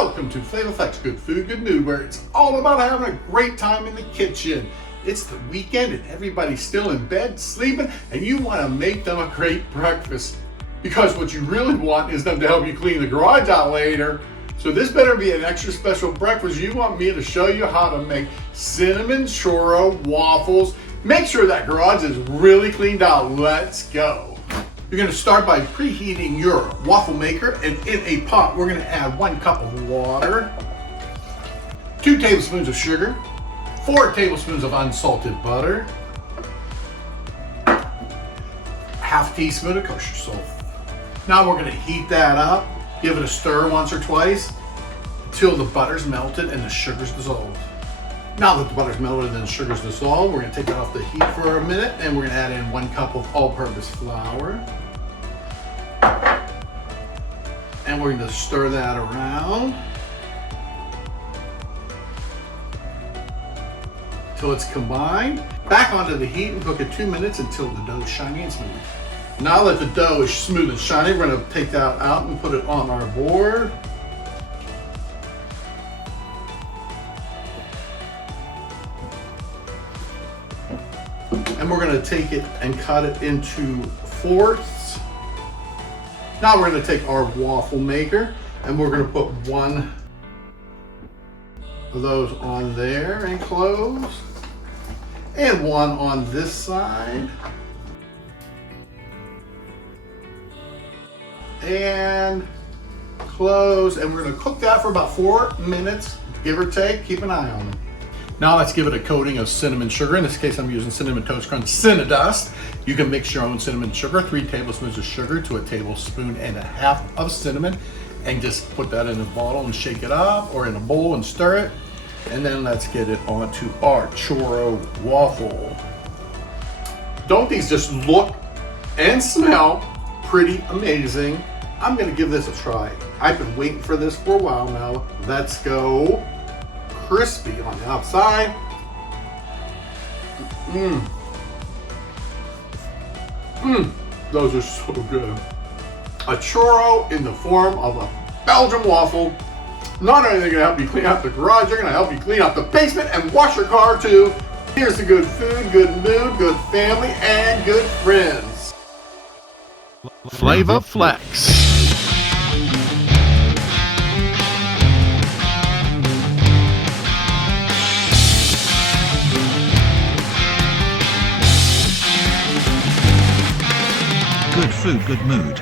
Welcome to Flava, Good Food, Good Mood, where it's all about having a great time in the kitchen. It's the weekend and everybody's still in bed sleeping, and you want to make them a great breakfast. Because what you really want is them to help you clean the garage out later. So this better be an extra special breakfast. You want me to show you how to make Cinnamon Churro Waffles. Make sure that garage is really cleaned out. Let's go. You're going to start by preheating your waffle maker, and in a pot we're going to add 1 cup of water, 2 tablespoons of sugar, 4 tablespoons of unsalted butter, ½ teaspoon of kosher salt. Now we're going to heat that up, give it a stir once or twice until the butter's melted and the sugar's dissolved. Now that the butter's melted and the sugar's dissolved, we're going to take it off the heat for a minute, and we're going to add in 1 cup of all-purpose flour. And we're going to stir that around until it's combined. Back onto the heat and cook it 2 minutes until the dough is shiny and smooth. Now that the dough is smooth and shiny, we're going to take that out and put it on our board. And we're going to take it and cut it into fourths. Now we're going to take our waffle maker and we're going to put 1 of those on there and close, and 1 on this side, and close, and we're going to cook that for about 4 minutes, give or take. Keep an eye on them. Now let's give it a coating of cinnamon sugar. In this case, I'm using Cinnamon Toast Crunch Cinnadust. You can mix your own cinnamon sugar, 3 tablespoons of sugar to 1.5 tablespoons of cinnamon, and just put that in a bottle and shake it up, or in a bowl and stir it. And then let's get it onto our churro waffle. Don't these just look and smell pretty amazing? I'm gonna give this a try. I've been waiting for this for a while now. Let's go. Crispy on the outside. Those are so good. A churro in the form of a Belgian waffle. Not only are they going to help you clean out the garage, they're going to help you clean out the basement and wash your car too. Here's the good food, good mood, good family, and good friends. Flava Flex. Good food, good mood.